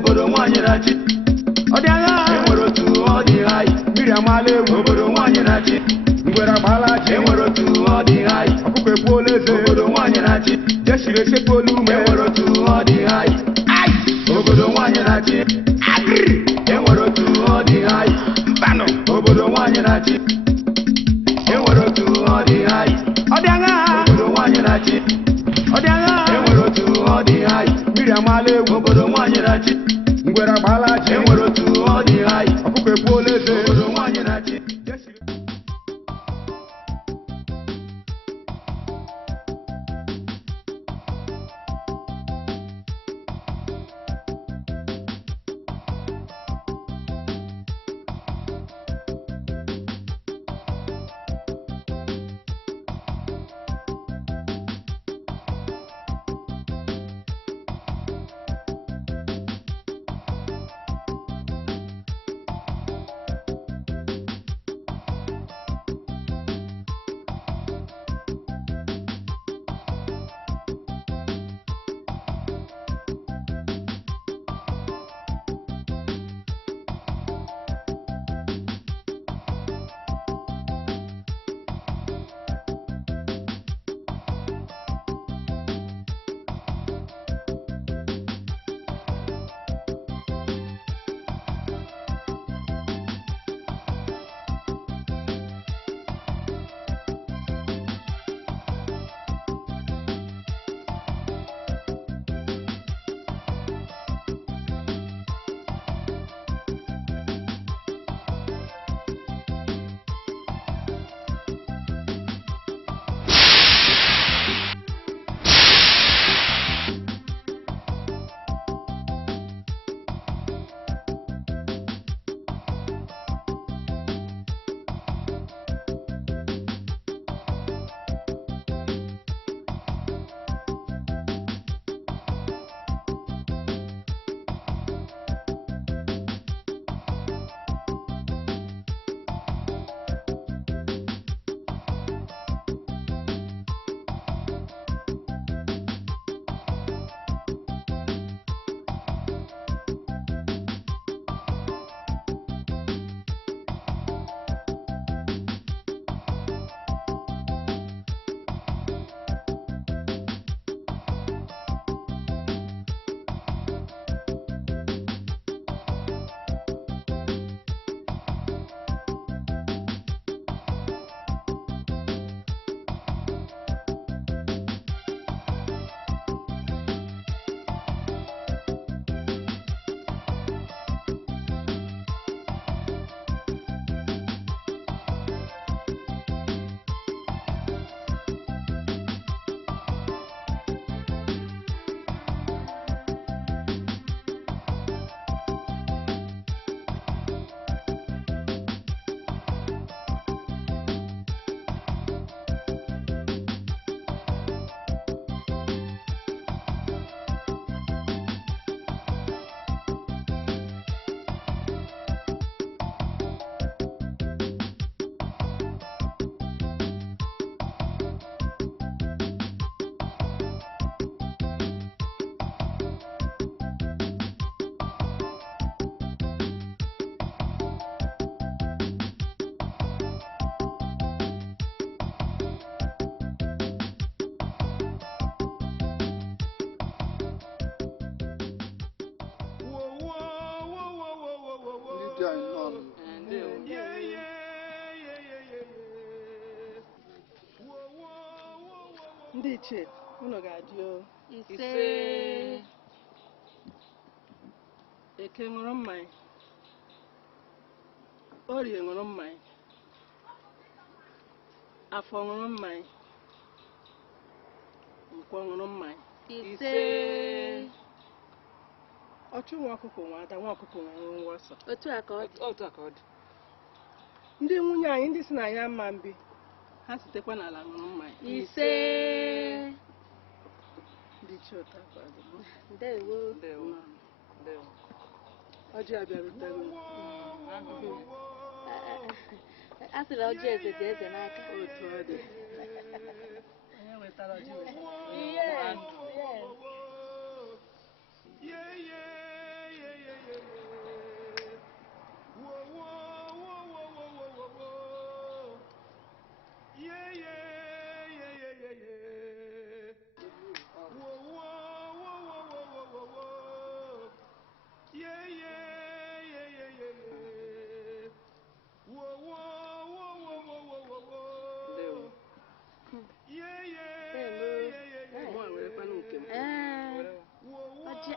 obodo nwanyị na-achị ọdịagha enwere otu ọ dị anyị mmiri amala egwu obodo nwanyị na-achị ngwere agbala ji enwere otu ọ dị anyị ọkụkọ ekpuola eze obodo nwanyị na-achị jesiri esekpuola ume enwere otu ọ dị anyị obodo nwanyị na-achị enwere otu ọ dị anyị mbanụ obodo nwanyị na-achị enwere otu ọ dị anyị ọdịagha obodo nwanyị na-achị ọdịagha enwere otu ọ dị anyị mmiri amala egwu obodo nwanyị na-achị ngwere agbala ji enwere otu ọ dị anyị ọkụkọ ekpuola eze obodo nwanyị na-achị Ndị ichie unu ga-adị ise Eke ṅụrụ mmanya, Orie ṅụrụ mmanya, Afọ ṅụrụ mmanya, Nkwọ ṅụrụ mmanya ise Ọchụ nwa ọkụkọ nwa ada nwa ọkụkọ nwere nwa ọsọ. otu a ka ọ dị. Ndị nwunye anyị ndị si na ya mma mbi ha sitekwa n'ala ṅụrụ mmanya ise ndị ichie ụtọ akwa dị. ndewo Ọjị abịarutere a sịrị ọjị eze dị eze n'aka. otu ọ dị. Onye wetara ọjị Yes.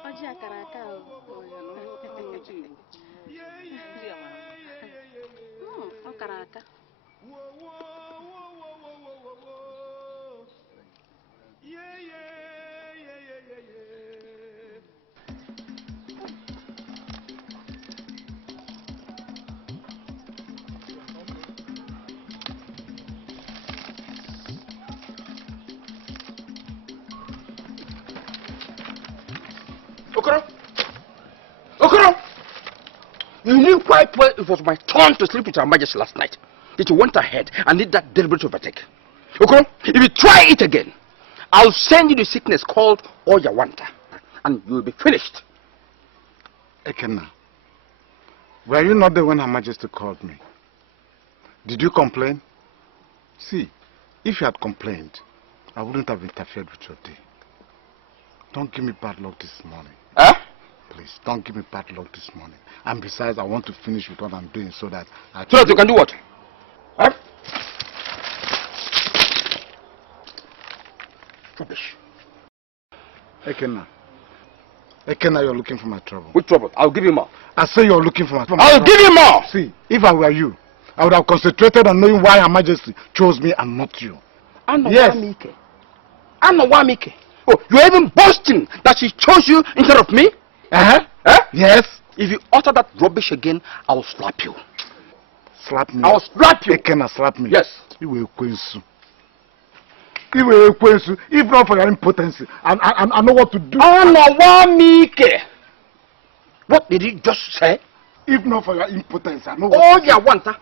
Ọjị akara aka o. Ọ kara aka. Okoro! You knew quite well it was my turn to sleep with Her Majesty last night. That you went ahead and did that deliberate overtake. Okoro, if you try it again, I'll send you the sickness called Oyawanta. And you'll be finished. Ekena, were you not there when Her Majesty called me? Did you complain? See, if you had complained, I wouldn't have interfered with your day. Don't give me bad luck this morning. Huh? Please, don't give me bad luck this morning. And besides, I want to finish with what I'm doing so that I So that you can do what? Huh? Rubbish. Ekena, you're looking for my trouble. Which trouble? I'll give you more. I say you're looking for my trouble. I'll give you more! See, if I were you, I would have concentrated on knowing why Her Majesty chose me and not you. Yes. Oh, you're even boasting that she chose you instead of me? Uh-huh. Huh? Yes. If you utter that rubbish again, I'll slap you. Slap me. I'll slap you. Ekena, slap me. Yes. You will Kwensu. You will Kwensu. If not for your impotency, I know what to do. What did he just say? If not for your impotence, I know what Oh, yeah, Wanta.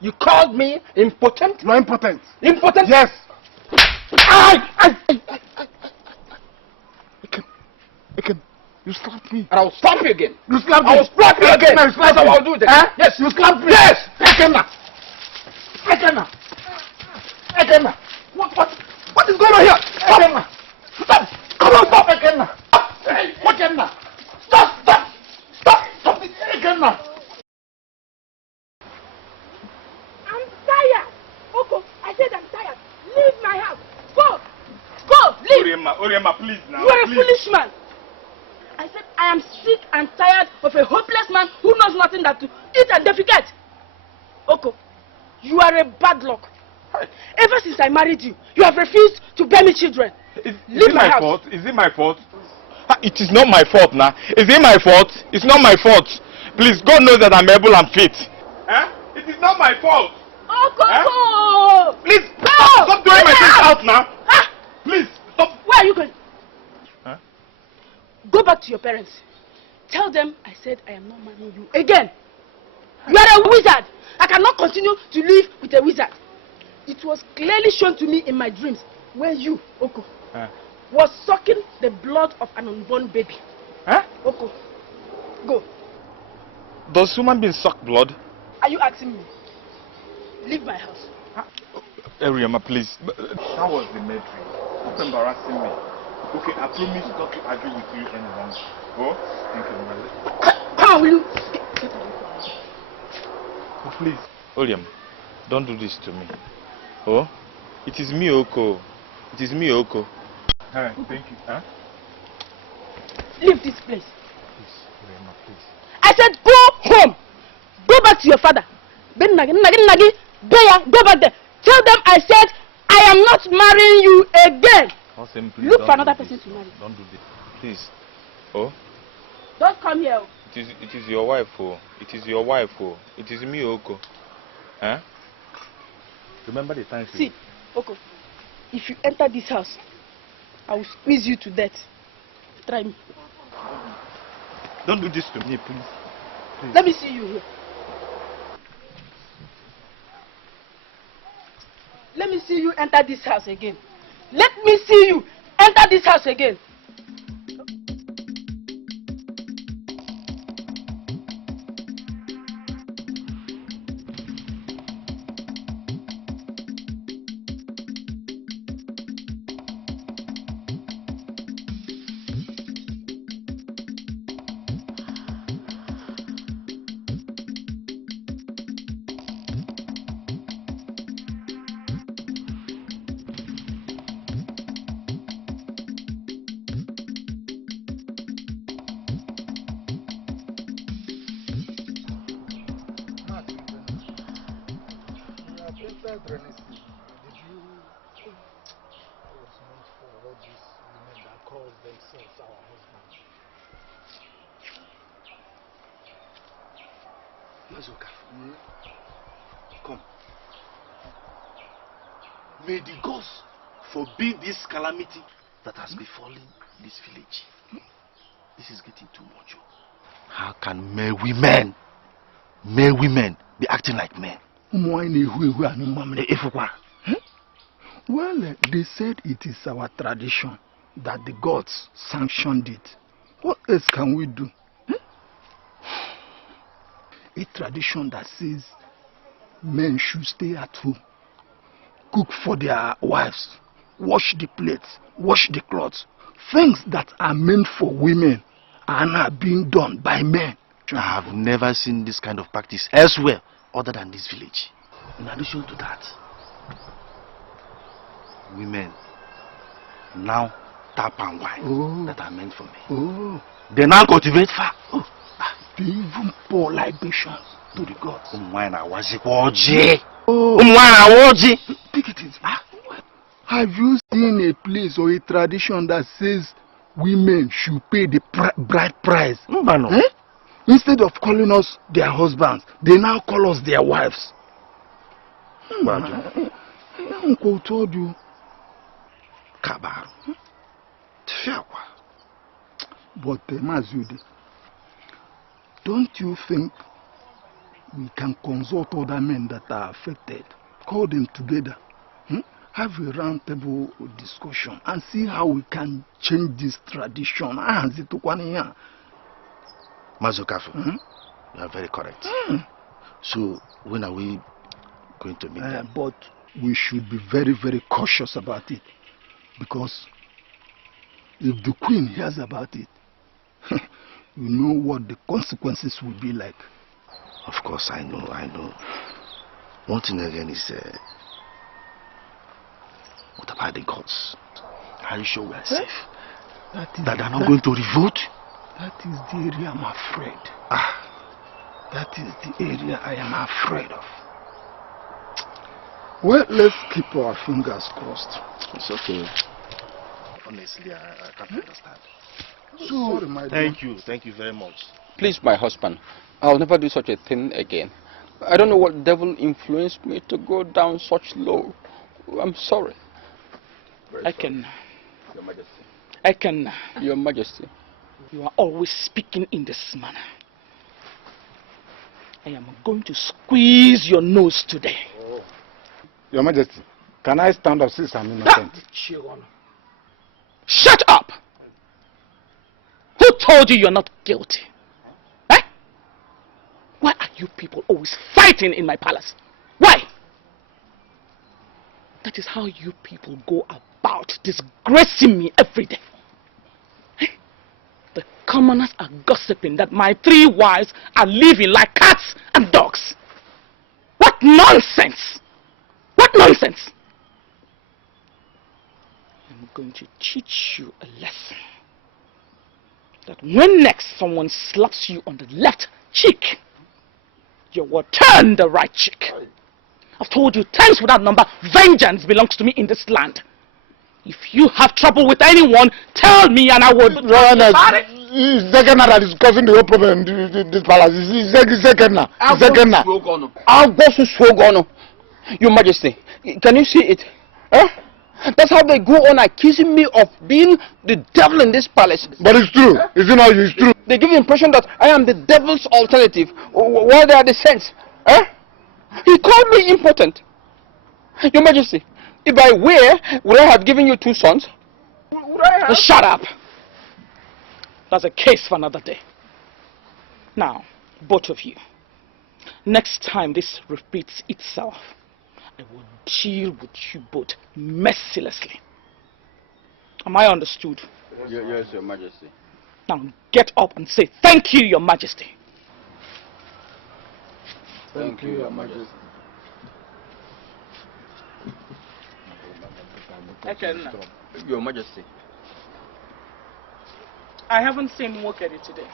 You called me impotent? You are impotent. Impotent? Yes. Eken, you slapped me. And I'll slap you again. You slapped me. I will slap you again. You slapped That's how me. I'll do it again. Huh? Yes. You slapped me. Yes. Ekena. What is going on here? Ekena. Stop. Come on, stop. Ekena. Ekena. Stop it. Ekena. I'm tired. Oko, I said I'm tired. Leave my house. Go, leave. Oriema, please now. You are a foolish man. I said I am sick and tired of a hopeless man who knows nothing but to eat and defecate. Oko, you are a bad luck. Ever since I married you, you have refused to bear me children. Leave my house. Fault? Is it my fault? It is not my fault now. Is it my fault? It's not my fault. Please, God knows that I'm able and fit. Huh? It is not my fault. Oko! Huh? Please, Go! stop throwing my things out now. Ah! Please, stop. Where are you going? Huh? Go back to your parents. Tell them I said I am not marrying you again. You are a wizard. I cannot continue to live with a wizard. It was clearly shown to me in my dreams when you, Oko, was sucking the blood of an unborn baby. Huh? Oko, go. Does human beings suck blood? Are you asking me? Leave my house. Oriema, please. That was the main thing. Stop embarrassing me. Okay, I promise not to argue with you any longer. Oh, thank you, Mother. Come on, will you? Oh, please. Oriema, don't do this to me. Oh, it is me, Oko. It is me, Oko. Hi, thank you. Huh? Leave this place. Please, Oriema, please. I said go home. Go back to your father. Go back there. Tell them I said I am not marrying you again. Awesome, please, Look for another person to marry. Don't do this. Please. Oh? Don't come here. It is your wife, oh. It is your wife, oh. It is me, Oko. Huh? Remember the time. See, Oko, if you enter this house, I will squeeze you to death. Try me. Don't do this to me, please. Please. Let me see you here. Let me see you enter this house again. Let me see you enter this house again. said, Renesty, did you... I was not for all these women that call themselves our husbands. Mazuka, come. May the gods forbid this calamity that has befallen this village. This is getting too much. How can mere women be acting like men? Well, they said it is our tradition that the gods sanctioned it. What else can we do? A tradition that says men should stay at home, cook for their wives, wash the plates, wash the clothes. Things that are meant for women are now being done by men. I have never seen this kind of practice elsewhere other than this village. In addition to that, women now tap and wine that are meant for men. They now cultivate fat. They even pour libations to the gods. Take it easy. Have you seen a place or a tradition that says women should pay the bride price? No. Eh? Instead of calling us their husbands, they now call us their wives. Uncle told you. Kabaru. But Mazude, don't you think we can consult other men that are affected, call them together, have a round table discussion and see how we can change this tradition? Mazukafu, you are very correct. So when are we going to meet them? But we should be very, very cautious about it, because if the queen hears about it, you know what the consequences will be like. Of course, I know. One thing again is, what about the gods? Are you sure we are safe? That they are not going to revolt? That is the area I'm afraid. That is the area I am afraid of. Well, let's keep our fingers crossed. It's okay. Honestly, I can't understand. Sorry, my dear. Thank you very much. Please, my husband, I'll never do such a thing again. I don't know what devil influenced me to go down such low. I'm sorry. I can. Your Majesty. I can. Your Majesty. You are always speaking in this manner. I am going to squeeze your nose today. Your Majesty, can I stand up since I'm innocent? Shut up! Who told you you're not guilty? Eh? Why are you people always fighting in my palace? Why? That is how you people go about disgracing me every day. Eh? The commoners are gossiping that my 3 wives are living like cats and dogs. What nonsense! What nonsense! I'm going to teach you a lesson. That when next someone slaps you on the left cheek, you will turn the right cheek. I've told you times without number, vengeance belongs to me in this land. If you have trouble with anyone, tell me and I will... It's Zekena that is causing the whole problem in this palace. It's Zekena. Your Majesty, can you see it? Huh? That's how they go on accusing me of being the devil in this palace. But it's true. Is it not? It's true. They give the impression that I am the devil's alternative, while they are the saints. Huh? He called me impotent. Your Majesty, if I were, would I have given you 2 sons? Would I have? Shut up. That's a case for another day. Now, both of you, next time this repeats itself, I will deal with you both mercilessly. Am I understood? Yes, Your Majesty. Now get up and say, thank you, Your Majesty. Thank you, Your Majesty. Your Majesty. I haven't seen Mokedi today.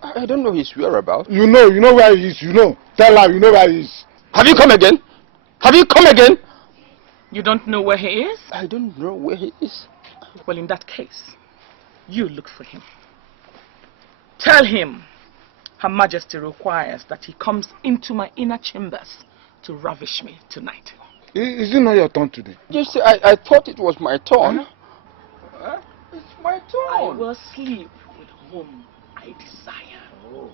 I don't know his whereabouts. You know where he is. You know. Tell her you know where he is. Have you come again? Have you come again? You don't know where he is? I don't know where he is. Well, in that case, you look for him. Tell him Her Majesty requires that he comes into my inner chambers to ravish me tonight. Is it not your turn today? Just say, I thought it was my turn. It's my turn. I will sleep with whom I desire. Oh.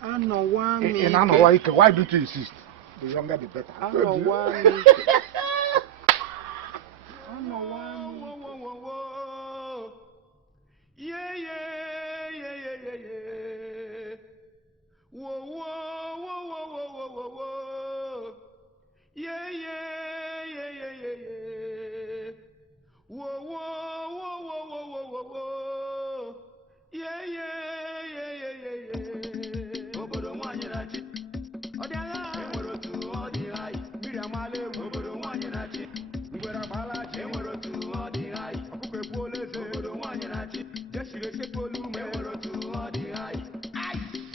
Why don't you insist? The younger the better. Yeah, yeah, yeah, yeah, yeah, yeah. Whoa, whoa, whoa, whoa, whoa, whoa, whoa, whoa. Yeah, yeah, yeah, yeah, yeah, yeah. Whoa, whoa, whoa, whoa, whoa, whoa, whoa, whoa. Yeah, yeah, yeah, yeah, yeah, yeah. Obodo nwanyị na-achị. Ọ dị agha. Enwere otu ọ dị anyị. Mmiri amala egwu. Obodo nwanyị na-achị. Ngwere agbala achị. Enwere otu ọ dị anyị. Ọkụkọ egbuola eze. Obodo nwanyị na-achị. Jeshiri esekpu olu ume. Enwere otu ọ dị anyị.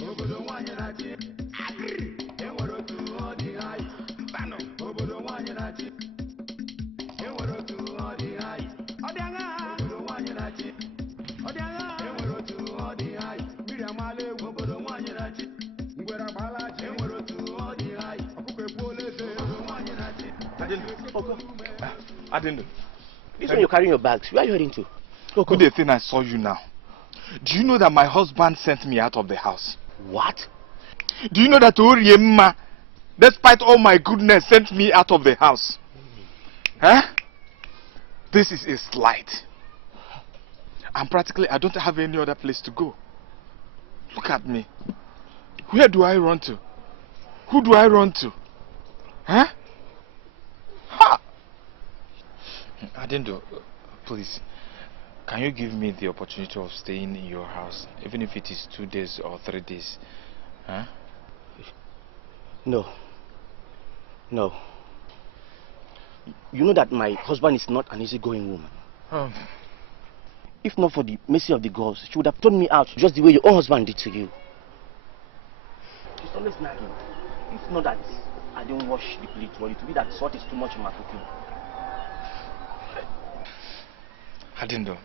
Obodo nwanyị na-achị. Enwere otu ọ dị anyị. Mbanụ. Obodo nwanyị na-achị. Enwere otu ọ dị anyị. Ọ dị agha. Obodo nwanyị na-achị. Ọ dị agha. Enwere otu ọ dị anyị. Mmiri amala egwu. Obodo nwanyị na-achị. Ngwere agbala achị. Enwere otu ọ dị anyị. Ọkụkọ egbuola eze. Obodo nwanyị na-achị. Adendo. This when you're carrying your bags, where are you heading to? Good thing I saw you now. Do you know that my husband sent me out of the house? What? Do you know that Oriemma, despite all my goodness, sent me out of the house? Huh? This is a slight. And practically, I don't have any other place to go. Look at me. Where do I run to? Who do I run to? Huh? Ha! Adendo, please, can you give me the opportunity of staying in your house, even if it is 2 days or 3 days? Huh? No. No. You know that my husband is not an easygoing woman. If not for the mercy of the gods, she would have turned me out just the way your own husband did to you. She's always nagging. If not that I didn't wash the plate, or it will be that salt is too much in my cooking. Adendo,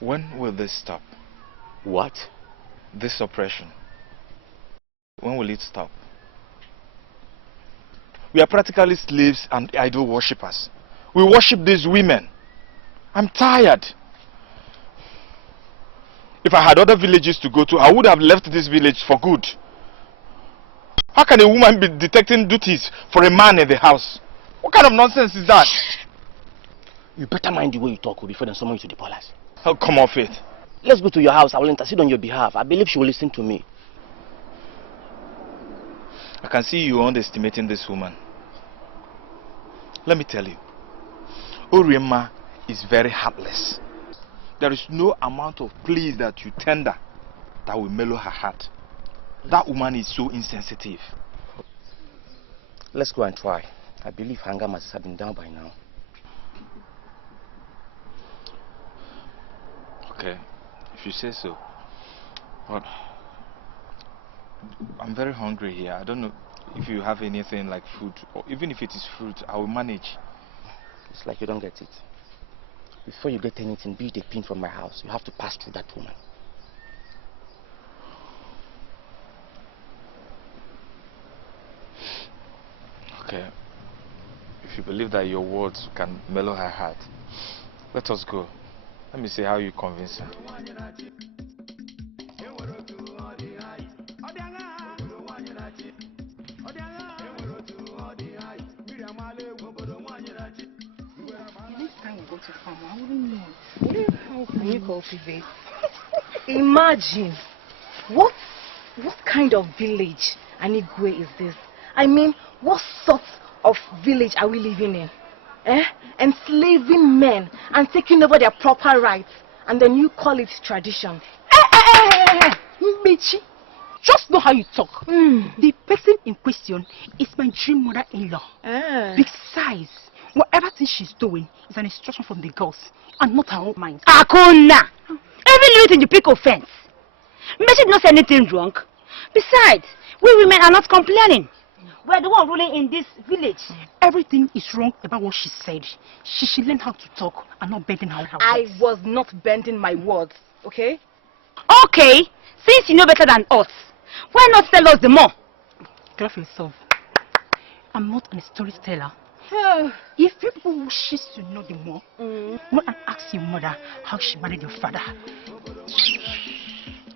when will this stop? What? This oppression. When will it stop? We are practically slaves and idol worshippers. We worship these women. I'm tired. If I had other villages to go to, I would have left this village for good. How can a woman be detecting duties for a man in the house? What kind of nonsense is that? You better mind the way you talk before they summon you to the palace. Oh, come off it. Let's go to your house. I will intercede on your behalf. I believe she will listen to me. I can see you underestimating this woman. Let me tell you, Oriemma is very heartless. There is no amount of pleas that you tender that will mellow her heart. That woman is so insensitive. Let's go and try. I believe her anger must have been down by now. Okay, if you say so. But I'm very hungry here. I don't know if you have anything like food, or even if it is fruit, I will manage. It's like you don't get it. Before you get anything, be it a pin from my house, you have to pass through that woman. Okay. If you believe that your words can mellow her heart, let us go. Let me see how you convince her. Next time we go to farm, I wouldn't know. How can you cultivate? Imagine, what kind of village and Igwe is this? I mean, what sort of village are we living in? Enslaving men and taking over their proper rights, and then you call it tradition. Mbechi, just know how you talk. The person in question is my dream mother-in-law. Besides, whatever thing she's doing is an instruction from the girls and not her own mind. Akuna! Every little thing you pick offense. Mbechi did not say anything wrong. Besides, we women are not complaining. We're the one ruling in this village. Everything is wrong about what she said. She should learn how to talk and not bending her words. I was not bending my words, okay? Okay, since you know better than us, why not tell us the more? Get off yourself. I'm not a storyteller. If you people wishes to know the more, go and ask your mother how she married your father.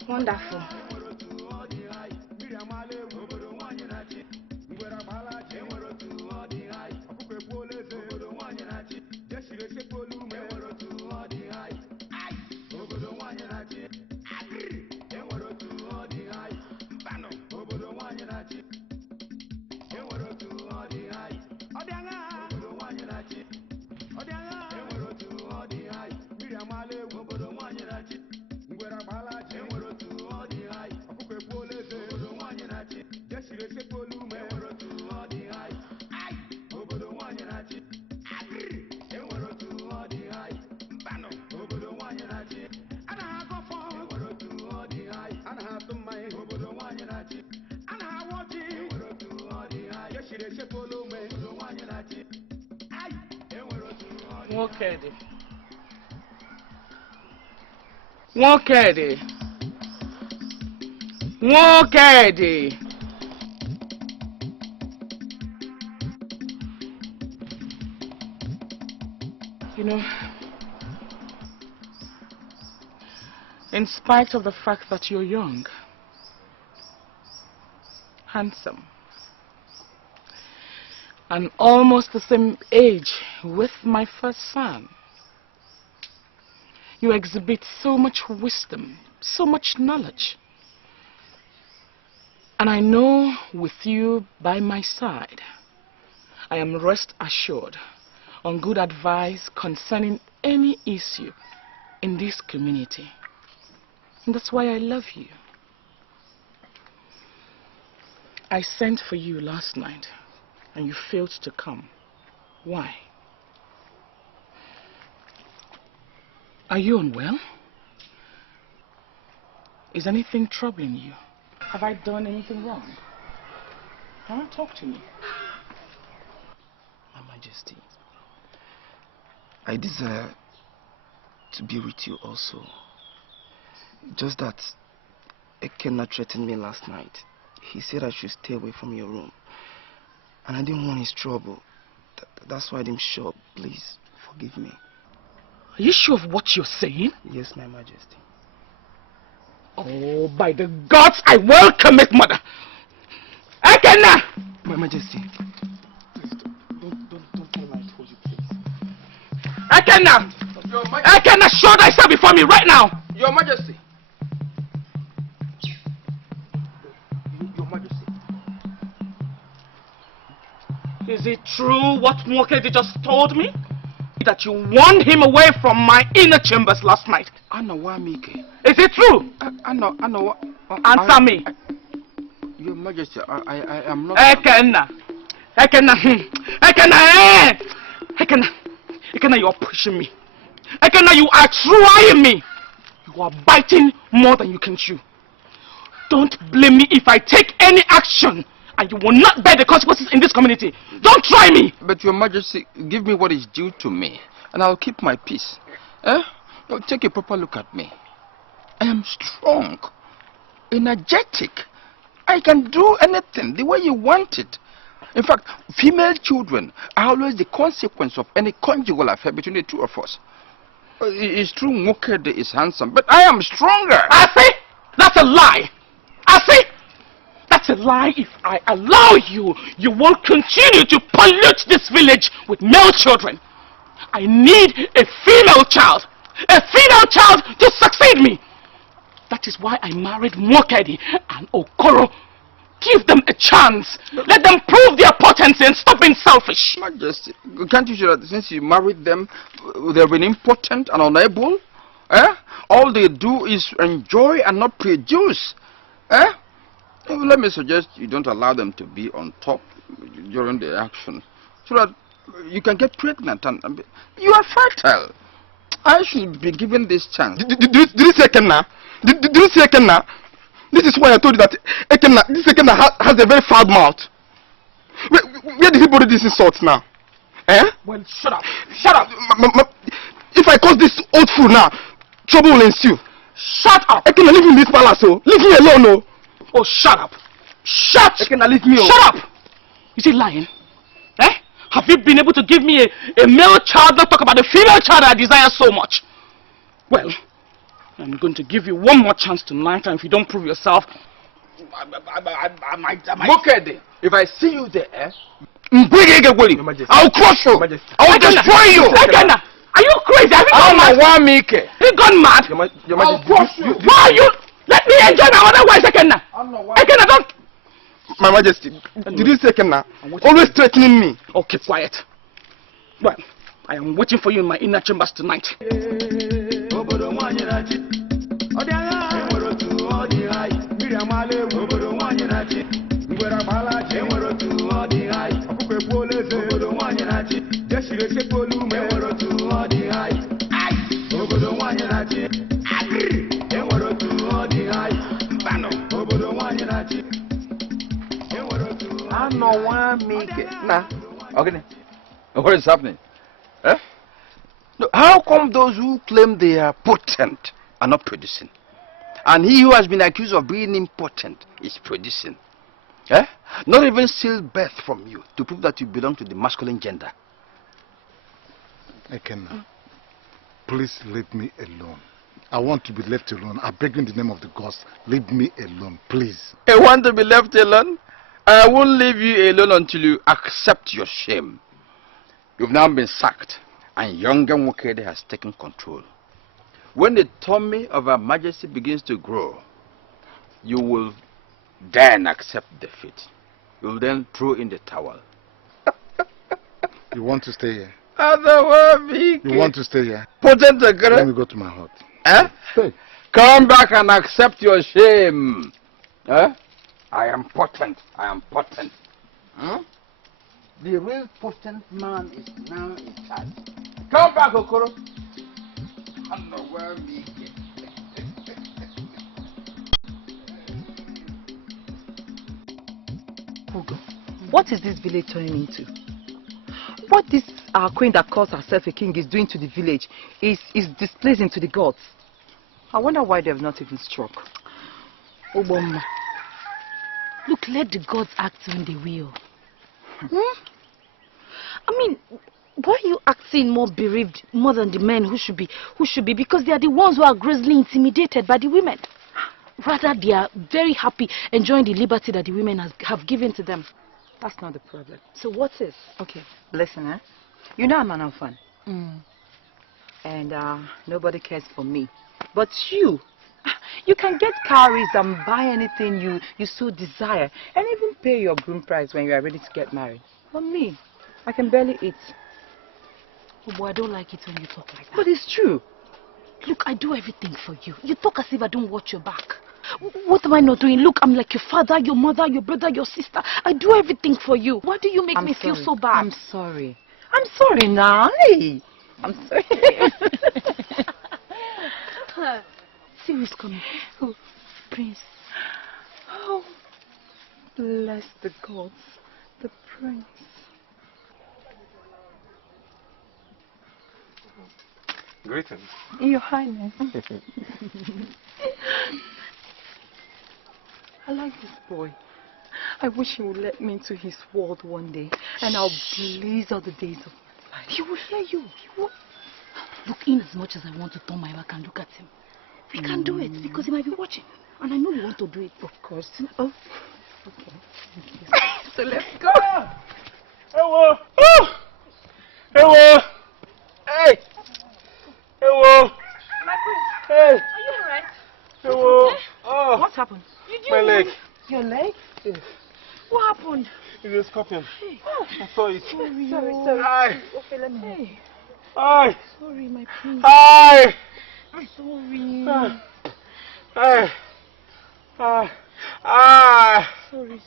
Wonderful. Nwokedi. You know, in spite of the fact that you're young, handsome, and almost the same age with my first son, you exhibit so much wisdom, so much knowledge. And I know with you by my side, I am rest assured on good advice concerning any issue in this community. And that's why I love you. I sent for you last night and you failed to come. Why? Are you unwell? Is anything troubling you? Have I done anything wrong? Huh? Talk to me. My Majesty, I desire to be with you also. Just that Ekenna threatened me last night. He said I should stay away from your room. And I didn't want his trouble. That's why I didn't show up. Please, forgive me. Are you sure of what you're saying? Yes, My Majesty. Oh, by the gods, I will commit murder! Ekenna! My Majesty. Please, don't tell me I told you, please. Ekenna! Ekenna, show thyself before me right now! Your Majesty. Your Majesty. Is it true what Nwokedi just told me? That you warned him away from my inner chambers last night? Is it true? Answer me. Your Majesty, I am not... Ekenna, you are pushing me. Ekenna, you are trying me. You are biting more than you can chew. Don't blame me if I take any action, and you will not bear the consequences in this community. Don't try me. But Your Majesty, give me what is due to me, and I'll keep my peace. Take a proper look at me. I am strong, energetic. I can do anything the way you want it. In fact, female children are always the consequence of any conjugal affair between the two of us. It's true Nwokedi is handsome, but I am stronger. I see? That's a lie. I see? That's a lie. If I allow you, you will continue to pollute this village with male children. I need a female child. A female child to succeed me. That is why I married Nwokedi and Okoro. Give them a chance. Let them prove their potency and stop being selfish. Majesty, can't you see that since you married them, they've been impotent and unable? All they do is enjoy and not produce. Let me suggest you don't allow them to be on top during the action, so that you can get pregnant and you are fertile. I should be given this chance. Did you say Ekenna? Did you say Ekenna? This is why I told you that this Ekena has a very foul mouth. Where did he borrow these insults now? Eh? Well, shut up. Shut up. If I cause this old fool now, trouble will ensue. Shut up. Ekena, leave me in this palace, oh. Leave me alone, oh. Oh, shut up. Shut. Ekena, leave me, oh. Shut up. Is he lying? Eh? Have you been able to give me a male child, not talk about the female child I desire so much? Well, I'm going to give you one more chance tonight, and if you don't prove yourself, I might. Mokede, if I see you there, I'll crush you. I'll destroy you. Ekena, are you crazy? Have you gone mad? Have you gone mad? I'll crush you. Why are you? Let me enjoy my otherwise, Ekena. Ekena, don't. My Majesty, did you say Ekena? Always threatening me. Okay, quiet. Well, I am waiting for you in my inner chambers tonight. Okay. What is happening? Eh? No, how come those who claim they are potent are not producing? And he who has been accused of being impotent is producing? Eh? Not even still birth from you to prove that you belong to the masculine gender. Ekena, please leave me alone. I want to be left alone. I beg in the name of the gods, leave me alone, please. I want to be left alone? I won't leave you alone until you accept your shame. You've now been sacked, and younger Mokede has taken control. When the tummy of Her Majesty begins to grow, you will then accept defeat. You will then throw in the towel. You want to stay here? You want to stay here? Potent Let me go to my hut. Eh? Stay. Come back and accept your shame. Eh? I am potent. I am potent. Hmm? The real potent man is now in charge. Come back, Okoro. Ugo, what is this village turning into? What this our queen that calls herself a king is doing to the village is displeasing to the gods. I wonder why they have not even struck. Obama. Look, let the gods act when they will. I mean, why are you acting more bereaved more than the men who should be? Because they are the ones who are grossly intimidated by the women. Rather, they are very happy enjoying the liberty that the women have given to them. That's not the problem. So what is? Okay, listen, you know I'm an orphan. And nobody cares for me. But you can get cowries and buy anything you so desire, and even pay your groom price when you are ready to get married. But me, I can barely eat. Oh boy, I don't like it when you talk like that. But it's true. Look, I do everything for you. You talk as if I don't watch your back. What am I not doing? Look, I'm like your father, your mother, your brother, your sister. I do everything for you. Why do you make me feel so bad? I'm sorry. I'm sorry now. Hey, I'm sorry. See who's coming. Oh, Prince. Oh, bless the gods. The prince. Greetings. Your Highness. I like this boy. I wish he would let me into his world one day, and I'll blaze out the days of my life. He will hear you. He will. Look, in as much as I want to turn my back and look at him, we can't do it because he might be watching, and I know you want to do it. Of course. Oh, okay. So let's go. Hello. Oh. Hello. Hey. Hello. My prince. Hey. Are you alright? Hello. Oh. What happened? My leg. Your leg? Yes. What happened? It's a scorpion. Hey. Oh. I saw it. Sorry. Hi. Okay, let me. Hey. Hi. Sorry, my prince. Hi. I'm sorry. Hi. Hi. Hi. Sorry.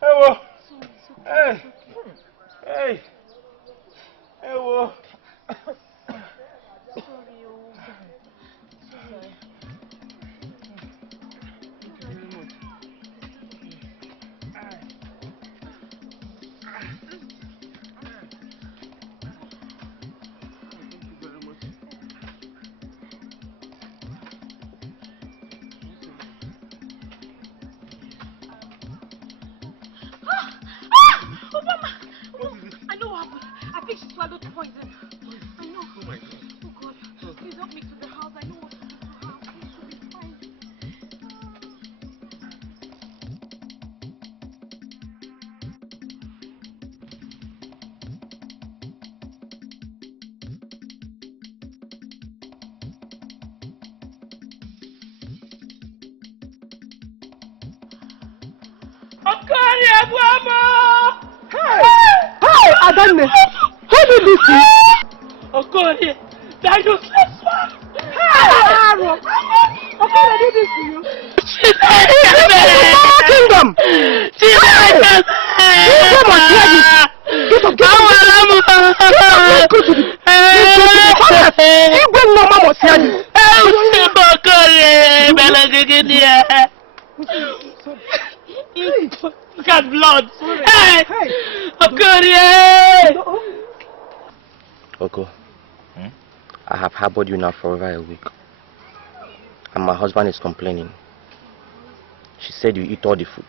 Hello. Sorry. Hey. Hey. Hello. she swallowed poison. I know. Oh my God. Oh God. Please help me to the house. I know what to do to her. Please, she'll be fine. Hey, Adane! Who did this to you? Okorie, that useless one! Okorie did this to you? Kingdom! Look at blood! Hey! Okorie! Oko, I have harbored you now for over a week. And my husband is complaining. She said you eat all the food.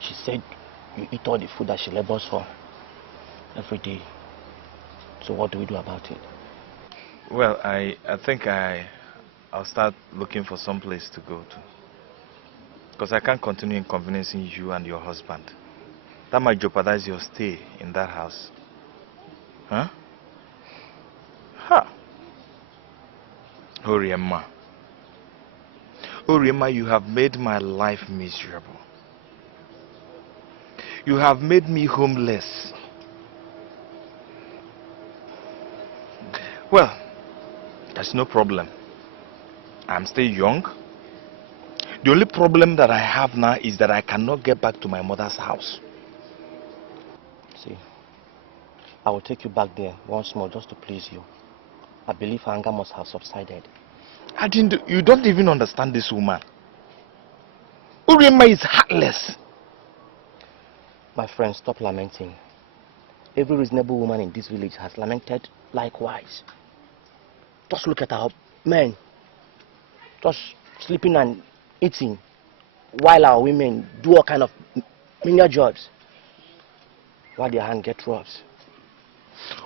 She said you eat all the food that she labors for every day. So what do we do about it? Well, I think I'll start looking for some place to go to. Because I can't continue inconveniencing you and your husband. That might jeopardize your stay in that house. Huh? Ha! Oriema. Oriema, you have made my life miserable. You have made me homeless. Well, there's no problem. I'm still young. The only problem that I have now is that I cannot get back to my mother's house. See, I will take you back there once more just to please you. I believe her anger must have subsided. You don't even understand this woman. Uriema is heartless. My friend, stop lamenting. Every reasonable woman in this village has lamented likewise. Just look at our men. Just sleeping and eating while our women do all kind of menial jobs while their hands get rough.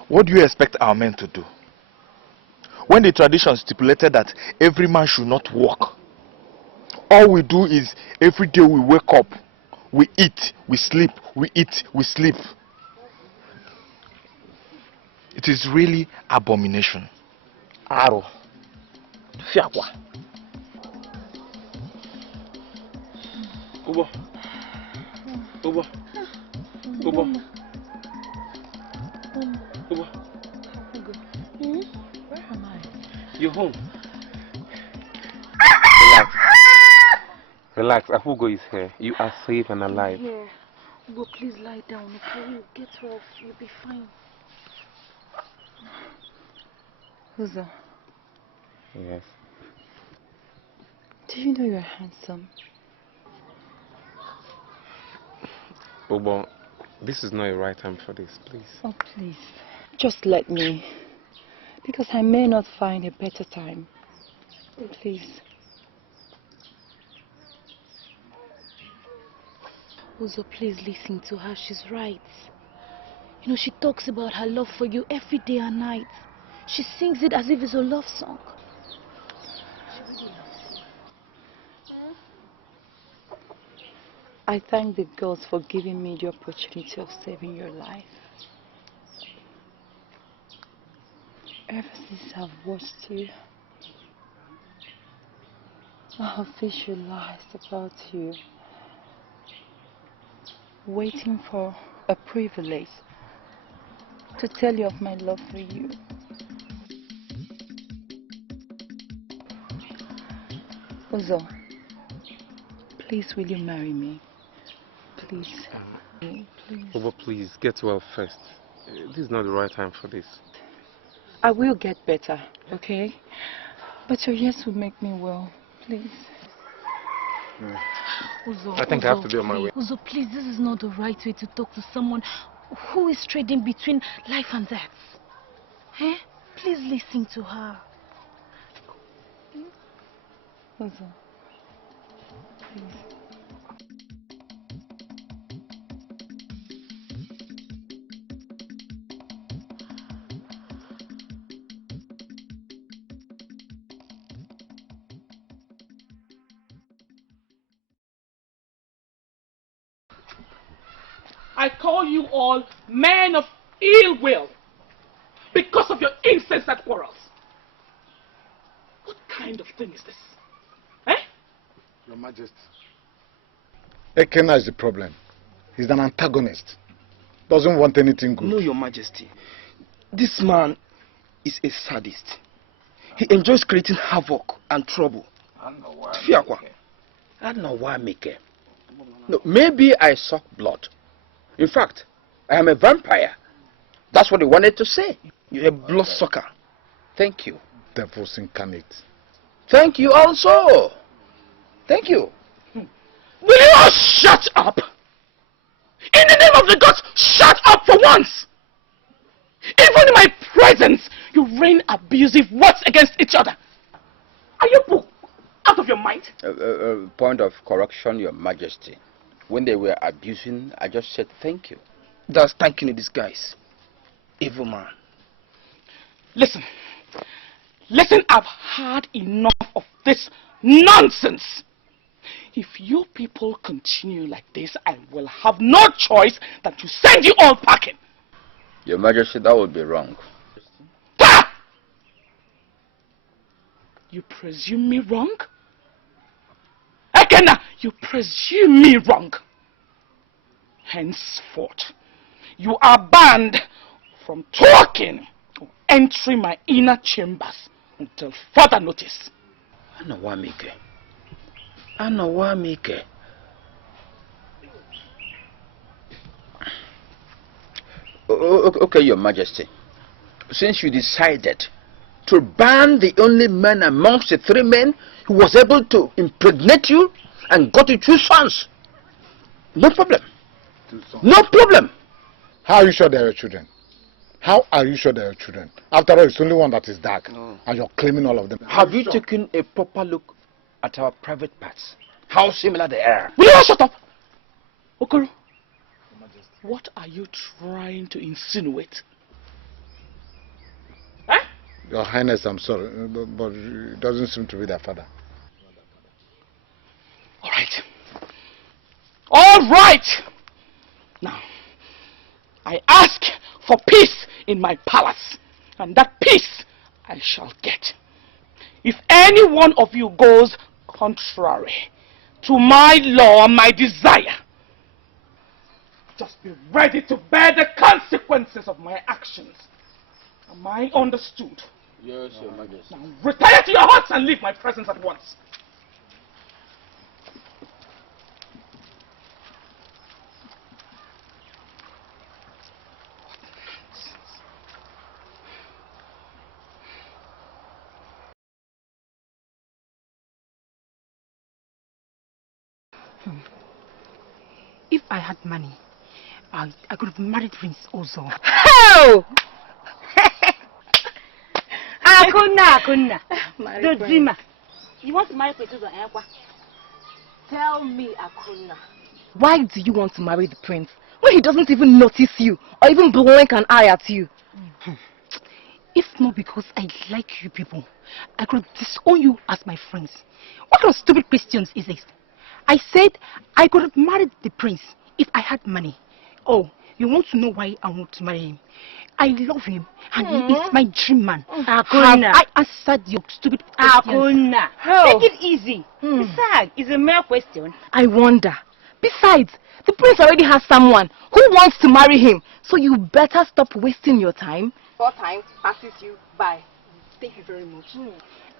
What do you expect our men to do? When the tradition stipulated that every man should not work, all we do is every day we wake up, we eat, we sleep, we eat, we sleep. It is really abomination. Aro. Fiakwa. Ubo. Ubo. Ubo. Ubo. Where am I? You're home. Relax. Relax. Afugo is here. You are safe and alive. Yeah. Ugo, please lie down, okay? You'll get off. You'll be fine. Uzo, Yes. do you know you're handsome? Bobo, this is not the right time for this, please. Oh, please. Just let me. Because I may not find a better time. Please. Uzo, please listen to her. She's right. You know, she talks about her love for you every day and night. She sings it as if it's a love song. I thank the gods for giving me the opportunity of saving your life. Ever since I've watched you, I have visualized about you, waiting for a privilege to tell you of my love for you. Uzo, please will you marry me? Please. Please. Bobo, please, get well first. This is not the right time for this. I will get better, okay? But your yes will make me well. Please. Uzo, I think I have to be on my way. Uzo, please, this is not the right way to talk to someone who is trading between life and death. Eh? Please listen to her. Please. I call you all men of ill will because of your insensate quarrels. What kind of thing is this? Eh? Your Majesty. Ekena is the problem. He's an antagonist. Doesn't want anything good. No, Your Majesty. This man is a sadist. He enjoys creating havoc and trouble. Fiakwa. I don't know why, Mike. No, maybe I suck blood. In fact, I am a vampire. That's what he wanted to say. You're a blood sucker. Thank you. Devils incarnate. Thank you also. Thank you. Will you all shut up? In the name of the gods, shut up for once! Even in my presence, you rain abusive words against each other. Are you out of your mind? Point of correction, Your Majesty. When they were abusing, I just said thank you. That's thanking in disguise. Evil man. Listen. Listen, I've had enough of this nonsense. If you people continue like this, I will have no choice than to send you all packing. Your Majesty, that would be wrong. Ah! You presume me wrong? Ekena, you presume me wrong. Henceforth, you are banned from talking or entering my inner chambers until further notice. Anawamike. Anawamike. Okay, Your Majesty. Since you decided to ban the only man amongst the 3 men who was able to impregnate you and got you 2 sons, no problem. No problem. How are you sure they are your children? How are you sure they are your children? After all, it's only one that is dark, and you're claiming all of them. Have you taken a proper look at our private parts? How similar they are. Will you all shut up? Okoro, what are you trying to insinuate? Huh? Your Highness, I'm sorry, but it doesn't seem to be their father. All right. All right. Now, I ask for peace in my palace, and that peace I shall get. If any one of you goes contrary to my law, my desire, just be ready to bear the consequences of my actions. Am I understood? Yes, Your Majesty. Now retire to your huts and leave my presence at once. If I had money, I could have married Prince Ozo. Oh! Akuna. Dozima. You want to marry Prince Ozo, eh? Tell me, Akuna. Why do you want to marry the prince when he doesn't even notice you or even blink an eye at you? If not because I like you people, I could disown you as my friends. What kind of stupid questions is this? I said I could have married the prince if I had money. Oh, you want to know why I want to marry him? I love him and he is my dream man. Akuna. Have I answered your stupid questions? Akuna. Take it easy. Besides, it's a mere question. I wonder. Besides, the prince already has someone who wants to marry him. So you better stop wasting your time. 4 times passes you by. Thank you very much.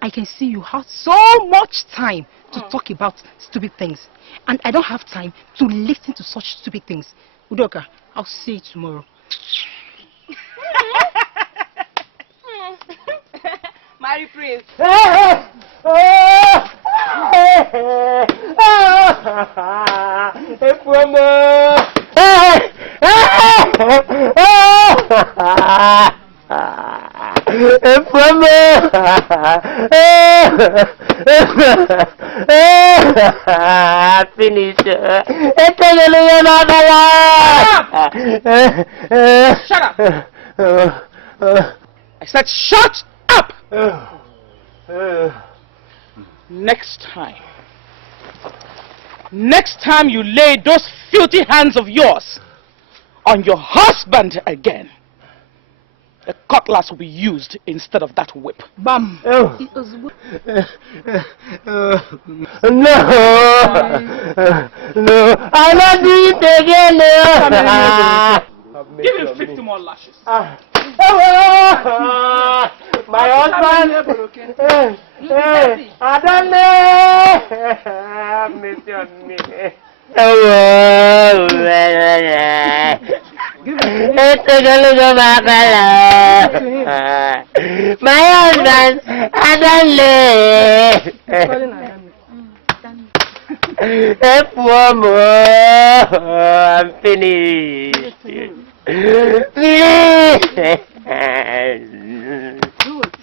I can see you have so much time to talk about stupid things. And I don't have time to listen to such stupid things. Udoka, I'll see you tomorrow. Marry Prince. Finish. Shut up! I said shut up! Next time you lay those filthy hands of yours on your husband again, a cutlass will be used instead of that whip. Bam! No! No! I not do it again! Give him 50 more lashes. My husband! Hey, I don't know! Have mercy on me. My husband, Adale. One more, I'm finished. Please. Do it.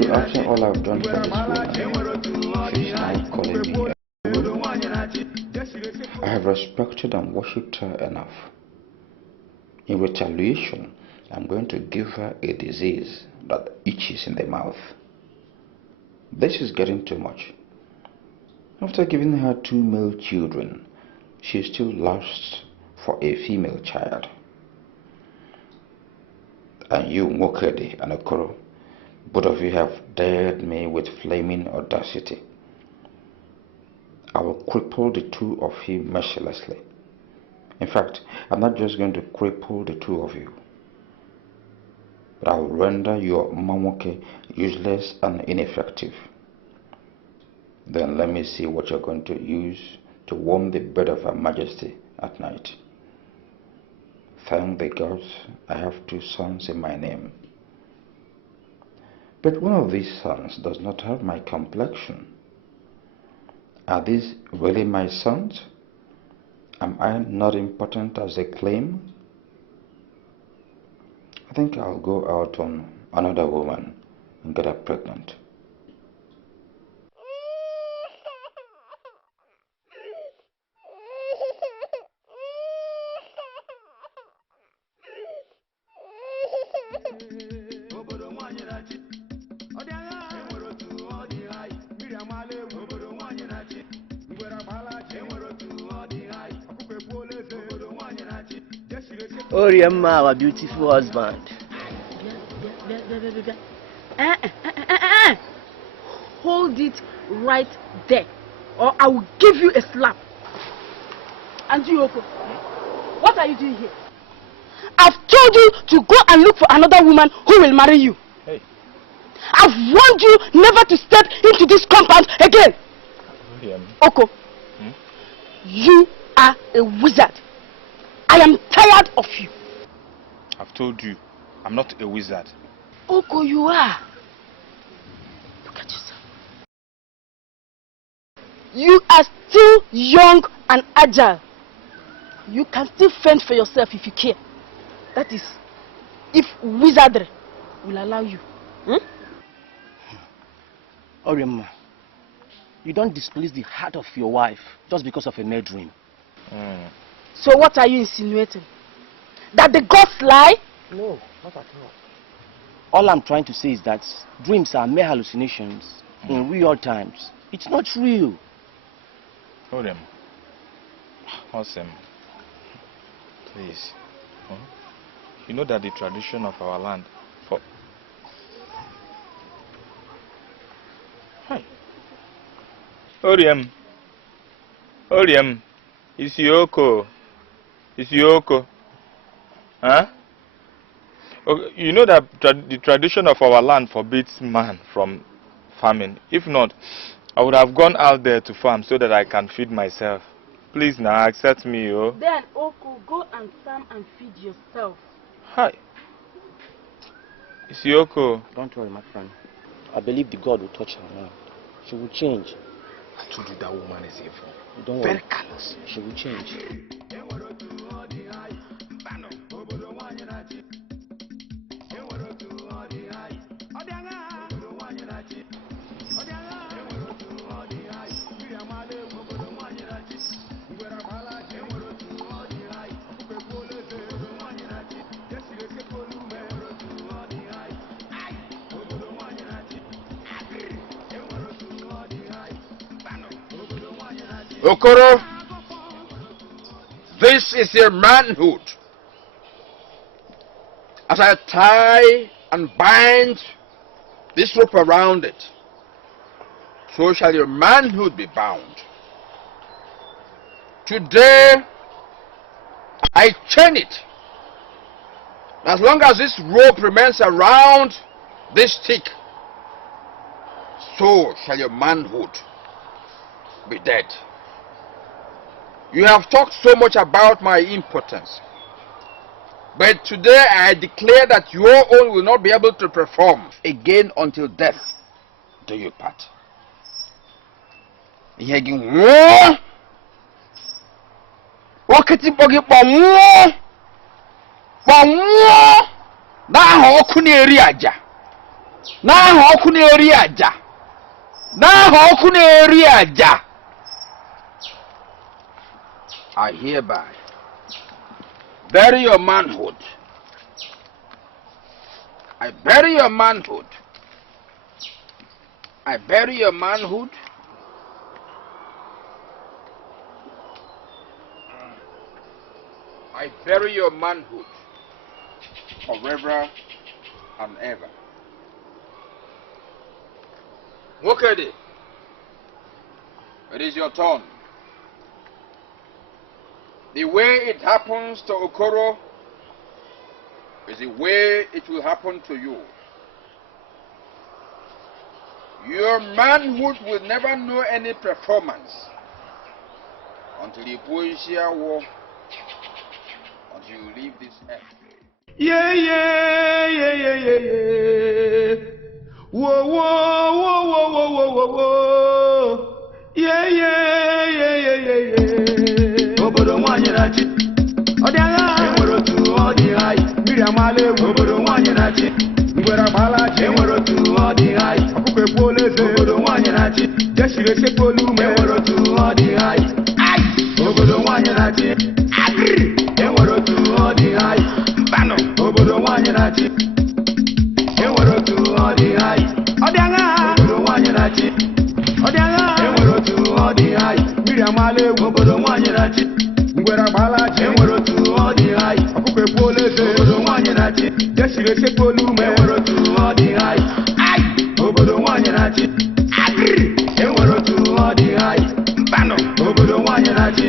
So after all I've done for this woman, she's now calling me. I have respected and worshipped her enough. In retaliation, I'm going to give her a disease that itches in the mouth. This is getting too much. After giving her 2 male children, she still lusts for a female child. And you, Mokede and Okoro, both of you have dared me with flaming audacity. I will cripple the 2 of you mercilessly. In fact, I'm not just going to cripple the 2 of you, but I will render your Mamoke useless and ineffective. Then let me see what you're going to use to warm the bed of Her Majesty at night. Thank the gods I have 2 sons in my name. But one of these sons does not have my complexion. Are these really my sons? Am I not important as they claim? I think I'll go out on another woman and get her pregnant. Oriemma, our beautiful husband. Hold it right there, or I will give you a slap. Auntie Yoko, what are you doing here? I've told you to go and look for another woman who will marry you. Hey. I've warned you never to step into this compound again. Oko, you are a wizard. I am tired of you. I've told you, I'm not a wizard. Oko, you are. Look at yourself. You are still young and agile. You can still fend for yourself if you care. That is, if wizardry will allow you. Oriemma, you don't displease the heart of your wife just because of a mere dream. So what are you insinuating? That the gods lie? No, not at all. All I'm trying to say is that dreams are mere hallucinations in real times. It's not real. Hold Awesome. Please. You know that the tradition of our land for... Hi. Oriem, it's Yoko. It's Yoko. Huh? Okay, you know that the tradition of our land forbids man from farming. If not, I would have gone out there to farm so that I can feed myself. Please now, accept me, yo. Then, Oko, go and farm and feed yourself. Hi. It's Yoko. Don't worry, my friend. I believe the God will touch her mind. She will change. I told you that woman is evil. Don't Very worry. callous. She will change. Okoro, this is your manhood. As I tie and bind this rope around it, so shall your manhood be bound. Today, I chain it. As long as this rope remains around this stick, so shall your manhood be dead. You have talked so much about my impotence, but today I declare that your own will not be able to perform again until death do you part. Wakati bogi pamuo na hoku na eri aja na hoku na eri aja na hoku na eri aja. I hereby bury your manhood. I bury your manhood. I bury your manhood. I bury your manhood forever and ever. Look at it. It is your turn. The way it happens to Okoro is the way it will happen to you. Your manhood will never know any performance until you push your war, until you leave this earth. Yeah, yeah, yeah, yeah, yeah, yeah. Whoa, whoa, whoa, whoa, whoa, whoa, whoa, whoa. Yeah, yeah, yeah, yeah, yeah, yeah. Obodo nwanyị na-achị. Ọ dị agha. Enwere otu ọ dị haị. Mmiri amala egwu. Obodo nwanyị na-achị. Ngwere agbala achị. Enwere otu ọ dị haị. Ọkụkọ ekwuola eze. Obodo nwanyị na-achị. Jeshiri esekpuola ume. Enwere otu ọ dị haị. Obodo nwanyị na-achị. Enwere otu ọ dị haị. Mbanụ. Obodo nwanyị na-achị. Enwere otu ọ dị haị. Ọ dị agha. Obodo nwanyị na-achị. Ọ dị agha. Enwere otu ọ dị haị. Mmiri amala egwu. Obodo nwanyị na-achị. Ngwere agbala achị. Enwere otu ọ dị haị. Ọkụkọ ekwuola eze. Obodo nwanyị na-achị. Jeshiri esekpuola ume. Enwere otu ọ dị haị. Obodo nwanyị na-achị. Enwere otu ọ dị haị. Mbanụ. Obodo nwanyị na-achị.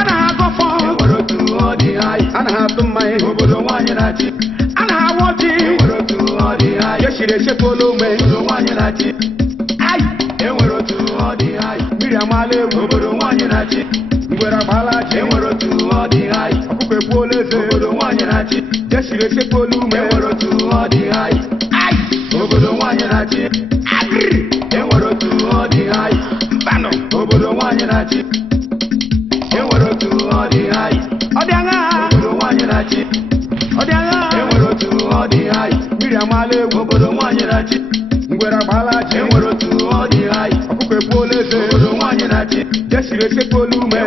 Anaghị agọfọ. Enwere otu ọ dị haị. Anaghị atụ mmanya. Obodo nwanyị na-achị. Anaghị awọ ọjị. Enwere otu ọ dị haị. Jeshiri esekpuola ume. Obodo nwanyị na-achị. Enwere otu ọ dị haị. Mmiri amala egwu. Obodo nwanyị na-achị. Ngwere agbala achị. Enwere otu ọ dị haị. Ọkụkọ ekwuola eze. Obodo nwanyị na-achị. Jeshiri esekpuola ume. Enwere otu ọ dị haị. Obodo nwanyị na-achị. Enwere otu ọ dị haị. Mbanụ. Obodo nwanyị na-achị. Enwere otu ọ dị haị. Ọ dị agha. Obodo nwanyị na-achị. Ọ dị agha. Enwere otu ọ dị haị. Mmiri amala egwu. Obodo nwanyị na-achị. Ngwere agbala achị. Enwere otu ọ dị haị. Ọkụkọ ekwuola eze. Obodo nwanyị na-achị. Jeshiri esekpuola ume.